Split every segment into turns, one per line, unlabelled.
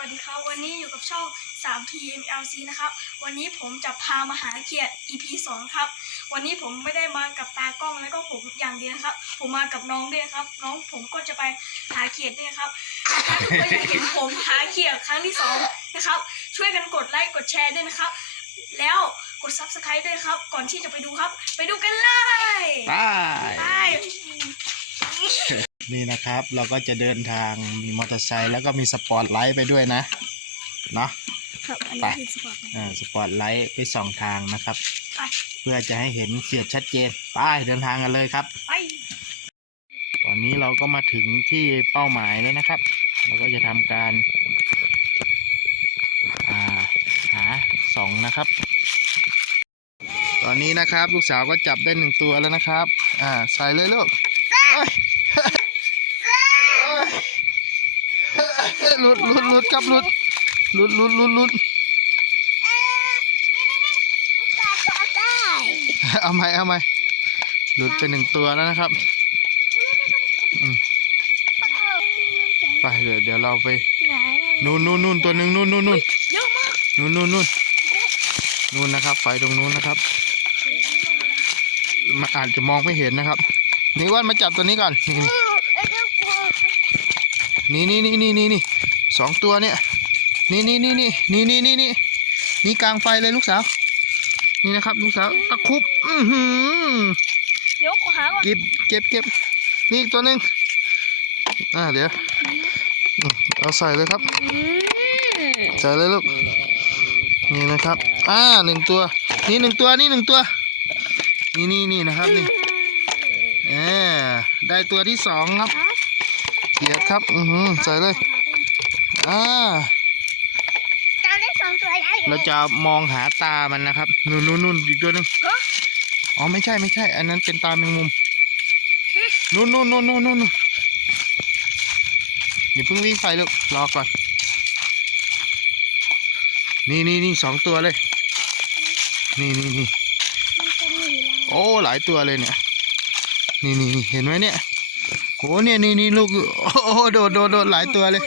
วัสดีครับ วันนี้อยู่กับช่อง 3 TMLC นะครับ วันนี้ผมจะพามาหาเขียด EP 2 ครับ วันนี้ผมไม่ได้มากับตากล้องแล้วก็ผมอย่างเดียวนะครับ ผมมากับน้องด้วยครับ น้องผมก็จะไปหาเขียดด้วยครับ ถ้าทุกคนอยากเห็นผมหาเขียดครั้งที่สองนะครับ ช่วยกันกดไลค์กดแชร์ด้วยนะครับ แล้วกด Subscribe ด้วยครับ ก่อนที่จะไปดูครับ ไปดูกันเลย
ไป
ไป
นี่นะครับ เราก็จะเดินทางมีมอเตอร์ไซค์แล้วก็มีสปอร์ตไลท์ไปด้วยนะเนาะ
ครับอัน
ไป
นี้คือสปอร์ต
อ่าสปอร์ตไลท์ไปสองทางนะครับ
ไป
เพื่อจะให้เห็นเขียดชัดเจนไปเดินทางกันเลยครับ
ไป
ตอนนี้เราก็มาถึงที่เป้าหมายแล้วนะครับ เราก็จะทำการอ่าหาสองนะครับ ตอนนี้นะครับ ลูกสาวก็จับได้หนึ่งตัวแล้วนะครับ อ่าใส่เลยลูกเอ้ยเอ้ย หลุดหลุดหลุดครับหลุดหลุดหลุดหลุดหลุดเอาไหมเอาไหมหลุดไปหนึ่งตัวแล้วนะครับไปเดี๋ยวเดี๋ยวเราไปนู่นนู่นนู่นตัวหนึ่งนู่นนู่นนู่นนู่นนู่นนู่นนู่นนะครับไฟตรงนู้นนะครับมันอาจจะมองไม่เห็นนะครับนี่อ้วันมาจับตัวนี้ก่อนนี่ นี่นี่นี่นี่นี่สองตัวเนี่ยนี่นี่นี่นี่นี่นี่นี่นี่นี่กลางไฟเลยลูกสาว นี่นะครับลูกสาวตะครุบอือหือ
เดี๋ยวขอหาก่อน
เก็บเก็บเก็บนี่อีกตัวหนึ่งอ่าเดี๋ยวอืมเอาใส่เลยครับใส่เลยลูกนี่นะครับอ่าหนึ่งตัว นี่หนึ่งตัวนี่หนึ่งตัว นี่นี่นี่นะครับนี่เออได้ตัวที่สองครับ เกียรติครับ อือหือใส่เลย อ่า
เราได้สองตัวใหญ่เล
เรา
ย
จะมองหาตามันนะครับ นู่นนู่นนู่นอีกตัวหนึ่งอ๋อ ไม่ใช่ไม่ใช่ อันนั้นเป็นตาแมงมุม นู่นนู่นนู่นนู่นนู่นนู่นอย่าเพิ่งวิ่งไปลูกรอก่อน นี่นี่นี่สองตัวเลย นี่นี่นี่
มันจะหนีเรา
โอ้ หลายตัวเลยเนี่ย นี่นี่นี่เห็นไหมเนี่ยโอ้เนี่ยนี่นี่ลูกโอ้โดดโดดโดดหลายตัวเลย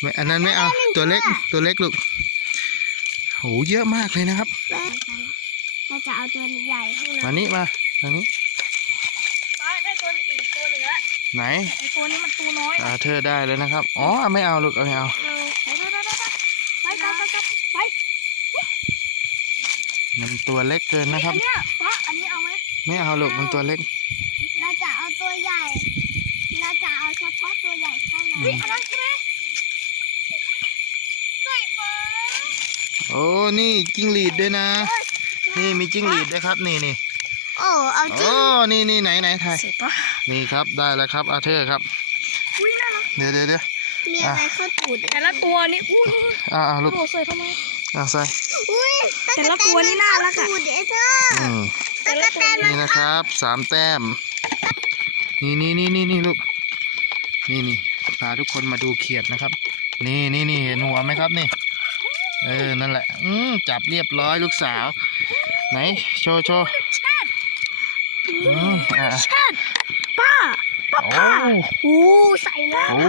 ไม่อันนั้นไม่เอาตัวเล็กตัวเล็กลูกโหเยอะมากเลยนะครับ
เราจะเอาตัวใหญ่ให้
เล
ยมา
นี้มาทางนี้
ได้ตัวอีกตัวเหนือ
ไหน
ตัวนี้มันตัวน้อย
อ่าเธอได้แล้วนะครับอ๋อไม่เอาลูกไม่เอา
ไปไปไปไปไป
มันตัวเล็กเกินนะครับ
อันนี้เอาไหม
ไม่เอาลูกมันตัวเล็ก
เราจะเอาตัวใหญ่ เท่านั้น
เฮ้ยอันนั้นใช่ไหม
สวยฟ้า
โอ้นี่จิ้งหรีดด้วยนะ นี่มีจิ้งหรีดด้วยครับ นี่นี่
โอ้เอาจริ
โอ้
ง
นี่นี่ไหนไหนถ่าย
เสร็จปะ
นี่ครับได้แล้วครับอาเธอร์ครับ
อุ้ยน่ารัก
เดี๋ยวเดี๋ยวเดี๋ยว
มีอะไรเข้าตูด
แต่ละตัวนี่อู้
อ่าอ่าลูก
โหใส่ทำไม
อ่าใส่
อุ้ย
แต่ละตัวนี่น่ารักอะ
ตูดเด้อเธอ
อืม
ตะกะแตนมัน
นี่นะครับสามแต้ม นี่นี่นี่นี่นี่ลูกนี่นี่ พาทุกคนมาดูเขียดนะครับ นี่นี่นี่เห็นหัวไหมครับนี่ เออนั่นแหละ อืมจับเรียบร้อยลูกสาว ไหน โชว์โชว์อืมอ่า
ชัดป้าป้า
โอ้
ป้าโอ้ใส่แล้ว
โอ้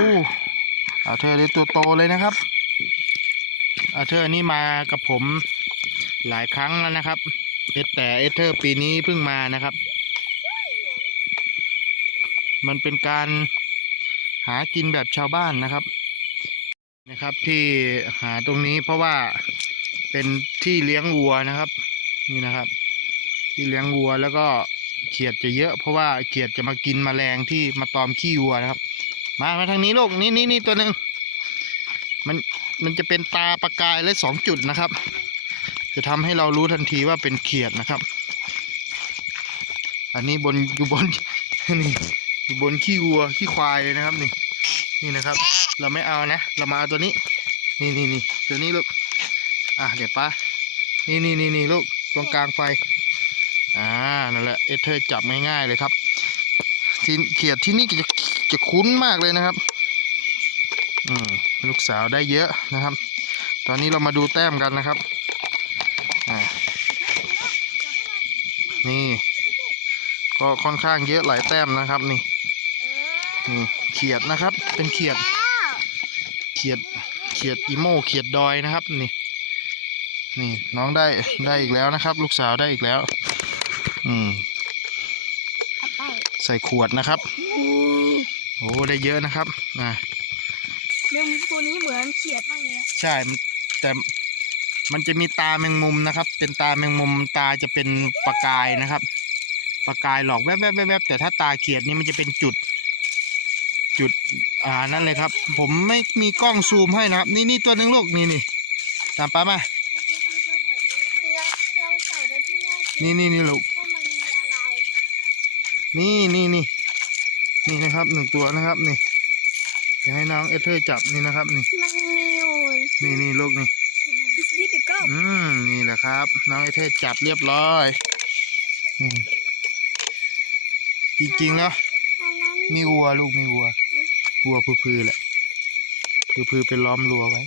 อาเธอร์นี่ตัวโตเลยนะครับอาเธอร์นี่มากับผมหลายครั้งแล้วนะครับเอสแต่เอสเธอร์ปีนี้เพิ่งมานะครับ มันเป็นการ หากินแบบชาวบ้านนะครับนะครับ ที่หาตรงนี้เพราะว่าเป็นที่เลี้ยงวัวนะครับ นี่นะครับ ที่เลี้ยงวัวแล้วก็เขียดจะเยอะ เพราะว่าเขียดจะมากินแมลงที่มาตอมขี้วัวนะครับ มามาทางนี้ลูกนี่นี่นี่ตัวหนึ่งมันมันจะเป็นตาประกายและสองจุดนะครับ จะทำให้เรารู้ทันทีว่าเป็นเขียดนะครับ อันนี้บนอยู่บนนี่ อยู่บนขี้วัวขี้ควายเลยนะครับนี่ นี่นะครับ เราไม่เอานะ เรามาเอาตัวนี้ นี่นี่นี่ตัวนี้ลูก อะเดี๋ยวป้านี่นี่นี่นี่ลูกตรงกลางไฟ อ่านั่นแหละเอเธอร์จับง่ายๆเลยครับที่เขียดที่นี่จะจะคุ้นมากเลยนะครับ อืมลูกสาวได้เยอะนะครับ ตอนนี้เรามาดูแต้มกันนะครับ อ่านี่ ก็ค่อนข้างเยอะหลายแต้มนะครับนี่นี่เขียดนะครับ เป็นเขียด
แล้ว
เขียดเเขียดอีโมเขียดดอยนะครับนี่นี่น้องได้ได้อีกแล้วนะครับ ลูกสาวได้อีกแล้ว อืม
เอาไป
ใส่ขวดนะครับโอ้ได้เยอะนะครับนะ
แมงมุมตัวนี้เหมือนเขียดมากเลยนะ
ใช่มันแต่มันจะมีตาแมงมุมนะครับ เป็นตาแมงมุมตาจะเป็นประกายนะครับ ประกายหลอกแวบแวบแวบแวบแต่ถ้าตาเขียดนี่มันจะเป็นจุด จุดอ่านั่นเลยครับ ผมไม่มีกล้องซูมให้นะครับ นี่นี่ตัวหนึ่งลูกนี่นี่ตามป้ามา
ลองลองใส่ไว้ที่หน้าสิ
นี่นี่นี่ลูก
ว่ามันมีอะไร
นี่นี่นี่นี่นะครับหนึ่งตัวนะครับนี่จะให้น้องเอเธอร์จับนี่นะครับ นี่
มันมีอยู่
นี่นี่ลูกนี่
นี่เด็กก็
อืมนี่แหละครับ น้องเอเธอร์จับเรียบร้อยอืม จริงๆแล้วมีวัวลูกมีวัว วัวพือๆแหละพือๆเป็นล้อมรั้วไว้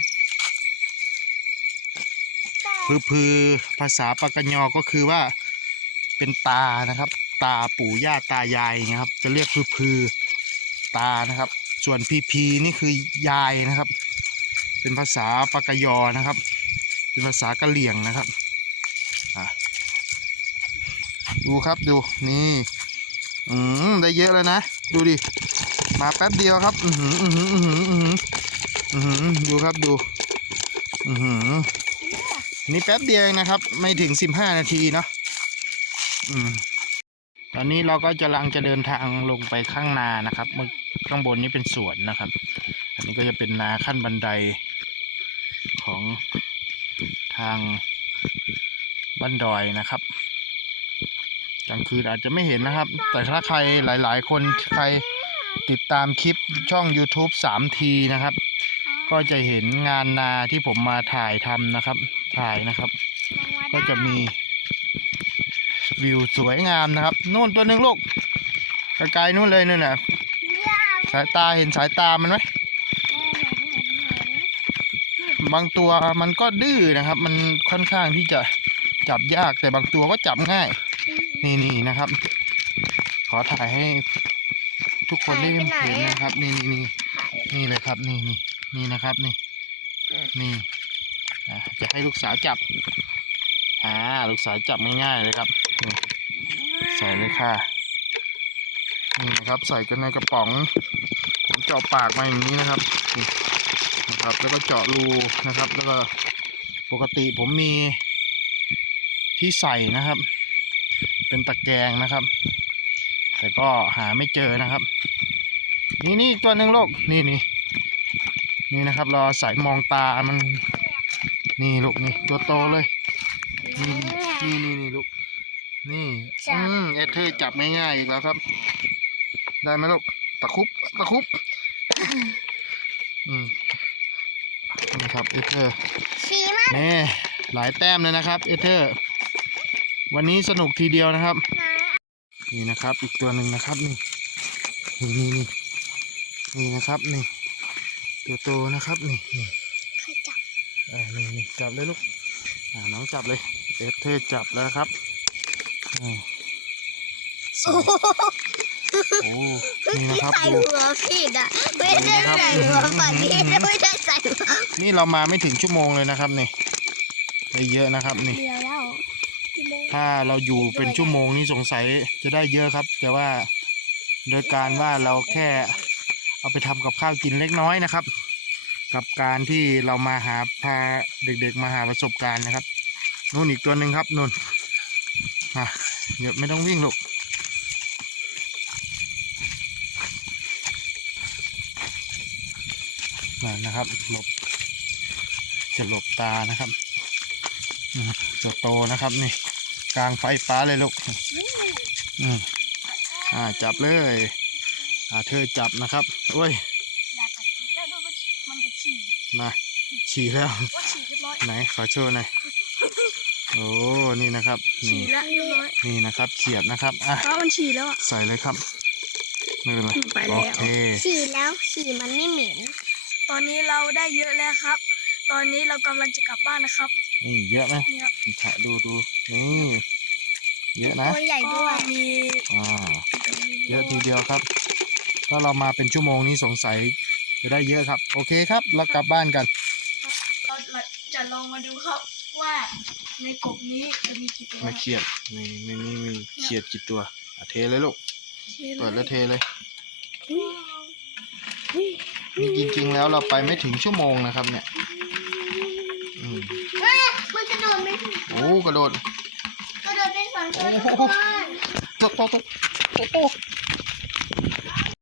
พือๆภาษาปากกยอก็คือว่าเป็นตานะครับ ตาปู่ย่าตายายนะครับ จะเรียกพือๆตานะครับ ส่วนพีพีนี่คือยายนะครับ เป็นภาษาปากกยอนะครับ เป็นภาษากะเหลี่ยงนะครับดูครับดูนี่ อืมได้เยอะแล้วนะ ดูดิ มาแป๊บเดียวครับ อือหืออือหืออือหืออือหืออือหือดูครับดู อือหือนี่แป๊บเดียวเองนะครับ ไม่ถึงสิบห้านาทีเนาะอืมตอนนี้เราก็จะลังจะเดินทางลงไปข้างนานะครับเมื่อข้างบนนี้เป็นสวนนะครับ อันนี้ก็จะเป็นนาขั้นบันไดของทางบ้านดอยนะครับ กลางคืนอาจจะไม่เห็นนะครับ แต่ถ้าใครหลาย ๆ คนใครติดตามคลิปช่อง YouTube 3 ทีนะครับ ก็จะเห็นงานนาที่ผมมาถ่ายทำนะครับ ถ่ายนะครับ ก็จะมีวิวสวยงามนะครับนู่นตัวหนึ่งลูกไกลๆนู่นเลยนู่นน่ะสายตาเห็นสายตามันไหมบางตัวมันก็ดื้อนะครับ มันค่อนข้างที่จะจับยากแต่บางตัวก็จับง่าย นี่นี่นะครับ ขอถ่ายให้ทุกคนได้เห็นนะครับ นี่นี่นี่นี่เลยครับ นี่นี่นี่นะครับ นี่ นี่จะให้ลูกสาวจับ อ่า ลูกสาวจับง่ายๆเลยครับใส่เลยค่ะ นี่นะครับ ใส่กันในกระป๋อง ผมเจาะปากมาอย่างนี้นะครับนะครับ แล้วก็เจาะรูนะครับ แล้วก็ปกติผมมีที่ใส่นะครับ เป็นตะแกรงนะครับ แต่ก็หาไม่เจอนะครับ นี่นี่อีกตัวหนึ่งลูกนี่นี่นี่นะครับรอสายมองตามัน นี่ลูกนี่ตัวโตเลยนี่นี่นี่นี่ลูกนี่อืมเอเธอร์จับง่ายๆอีกแล้วครับ ได้ไหมลูกตะครุบตะครุบอืมนี่ครับเอเธอร์
ชี้มัน
นี่หลายแต้มเลยนะครับ เอเธอร์ วันนี้สนุกทีเดียวนะครับ
นี่
นะครับอีกตัวหนึ่งนะครับนี่นี่นี่นี่นี่นะครับนี่ตัวโตนะครับนี่นี่
จับ
เออนี่นี่จับเลยลูกอ่าน้องจับเลยเอเธอร์จับแล้วครับอ่าสวยโอ้นี่นะครับ
ใส่
ดู
หัวผิดอะไม่ได้ใส่หัวฝั่งนี้ไม่ได้ใส่หัว
นี่เรามาไม่ถึงชั่วโมงเลยนะครับนี่ได้เยอะนะครับนี่
เดียวแล้ว
ถ้าเราอยู่เป็นชั่วโมงนี่สงสัยจะได้เยอะครับ แต่ว่าโดยการว่าเราแค่เอาไปทำกับข้าวกินเล็กน้อยนะครับ กับการที่เรามาหาพาเด็กๆมาหาประสบการณ์นะครับนู่นอีกตัวหนึ่งครับนู่นมาเดี๋ยวไม่ต้องวิ่งลูกนั่นนะครับหลบจะหลบตานะครับอืมตัวโตนะครับนี่ กลางไฟฟ้าเลยลูกอืมอ่าจับเลย อ่าเธอจับนะครับโอ้ย
อย่าตัดได้ด้วยว่ามันจะฉี่
มาฉี่แล้ว
ว่าฉี่เรียบร้อย
ไหนขอโชว์หน่อยโอ้นี่นะครับ
ฉี่
นี่
แล้วเรียบร้อย
นี่นะครับเขียดนะครับอะ
เพราะมันฉี่แล้วอะ
ใส่เลยครับไม่เป็นไร
ไปแล้ว
โอเค
ฉี่แล้วฉี่มันไม่เหม็น
ตอนนี้เราได้เยอะแล้วครับ ตอนนี้เรากำลังจะกลับบ้านนะครับ
นี่เยอะไหม
เยอะ
ถ่ายดูดูนี่เยอะนะ
ตัวใหญ่ด้วย
มี
อ่าเยอะทีเดียวครับ ถ้าเรามาเป็นชั่วโมงนี้สงสัยจะได้เยอะครับ โอเคครับเรากลับบ้านกัน
เราจะลองมาดูครับว่าในกบนี้จะมีกี่ตัว
ไม่เครียดในในนี้มีเครียดกี่ตัวเทเลยลูกเปิดแล้วเทเลยนี่จริงๆแล้วเราไปไม่ถึงชั่วโมงนะครับเนี่ย
โอ้
กระโดด
กระโดดไปสองตัวทุกคน
ตกตกตกโอ้โ